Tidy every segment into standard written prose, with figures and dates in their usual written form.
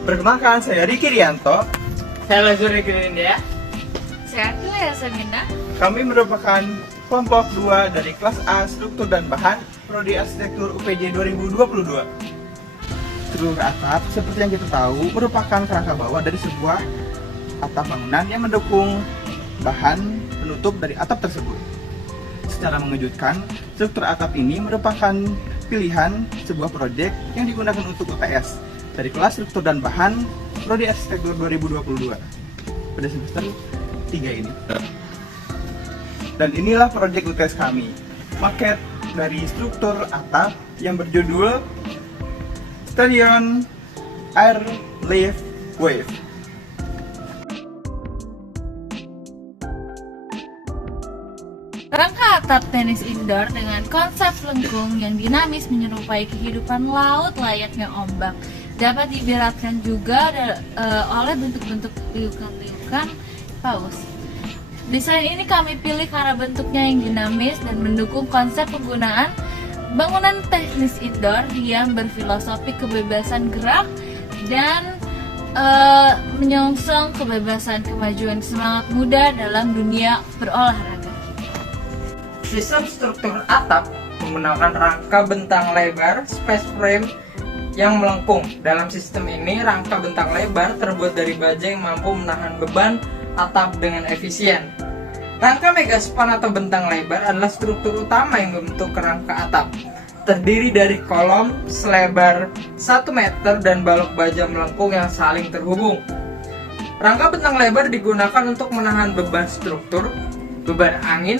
Perkenalkan, saya Riki Rianto. Saya Lazuri Grinda. Saya Atilea Sabina. Kami merupakan kelompok 2 dari kelas A Struktur dan Bahan Prodi Arsitektur UPJ 2022. Struktur atap, seperti yang kita tahu, merupakan kerangka bawah dari sebuah atap bangunan yang mendukung bahan penutup dari atap tersebut. Secara mengejutkan, struktur atap ini merupakan pilihan sebuah proyek yang digunakan untuk UTS dari kelas Struktur dan Bahan Prodi Arsitektur 2022 pada semester 3 ini. Dan inilah proyek UTS kami, maket dari struktur atap yang berjudul Stadion Air Lift Wave. Rangka atap tenis indoor dengan konsep lengkung yang dinamis menyerupai kehidupan laut layaknya ombak. Dapat diibaratkan juga oleh bentuk-bentuk liukan-liukan paus. Desain ini kami pilih karena bentuknya yang dinamis dan mendukung konsep penggunaan bangunan teknis indoor yang berfilosofi kebebasan gerak dan menyongsong kebebasan kemajuan semangat muda dalam dunia berolahraga. Sistem struktur atap menggunakan rangka bentang lebar space frame yang melengkung. Dalam sistem ini, rangka bentang lebar terbuat dari baja yang mampu menahan beban atap dengan efisien. Rangka megaspan atau bentang lebar adalah struktur utama yang membentuk rangka atap. Terdiri dari kolom selebar 1 meter dan balok baja melengkung yang saling terhubung. Rangka bentang lebar digunakan untuk menahan beban struktur, beban angin,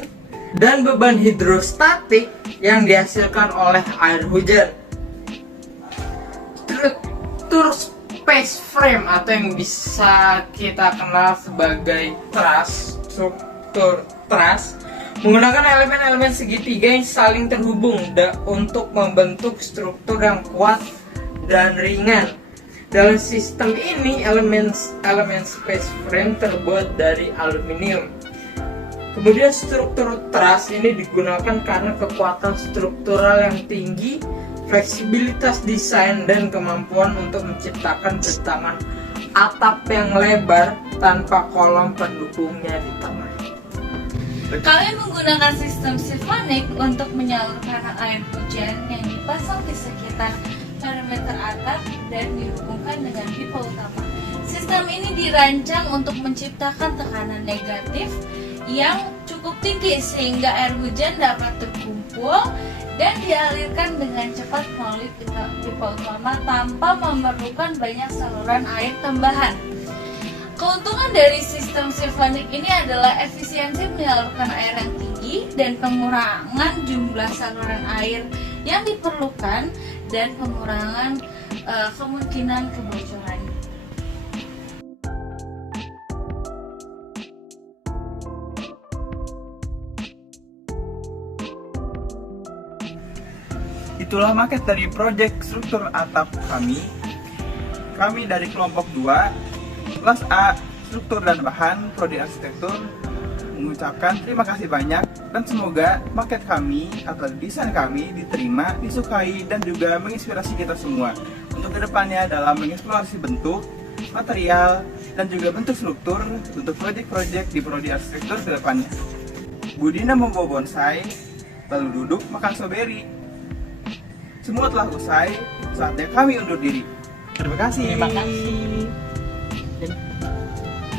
dan beban hidrostatik yang dihasilkan oleh air hujan. Struktur space frame atau yang bisa kita kenal sebagai truss, struktur truss menggunakan elemen-elemen segitiga yang saling terhubung untuk membentuk struktur yang kuat dan ringan. Dalam sistem ini, elemen space frame terbuat dari aluminium. Kemudian struktur truss ini digunakan karena kekuatan struktural yang tinggi, fleksibilitas desain, dan kemampuan untuk menciptakan bentangan atap yang lebar tanpa kolom pendukungnya di tengah. Kami menggunakan sistem sifonik untuk menyalurkan air hujan yang dipasang di sekitar perimeter atap dan dihubungkan dengan pipa utama. Sistem ini dirancang untuk menciptakan tekanan negatif yang cukup tinggi sehingga air hujan dapat terkumpul dan dialirkan dengan cepat melalui pipa utama tanpa memerlukan banyak saluran air tambahan. Keuntungan dari sistem sifonik ini adalah efisiensi menyalurkan air yang tinggi dan pengurangan jumlah saluran air yang diperlukan dan pengurangan kemungkinan kebocoran. Itulah maket dari proyek struktur atap kami. Kami dari kelompok 2, kelas A, Struktur dan Bahan, Prodi Arsitektur, mengucapkan terima kasih banyak dan semoga maket kami atau desain kami diterima, disukai, dan juga menginspirasi kita semua untuk kedepannya dalam mengeksplorasi bentuk, material, dan juga bentuk struktur untuk proyek-proyek di Prodi Arsitektur kedepannya. Budina membawa bonsai, lalu duduk makan strawberry. Semua telah usai, saatnya kami undur diri. Terima kasih. Terima kasih.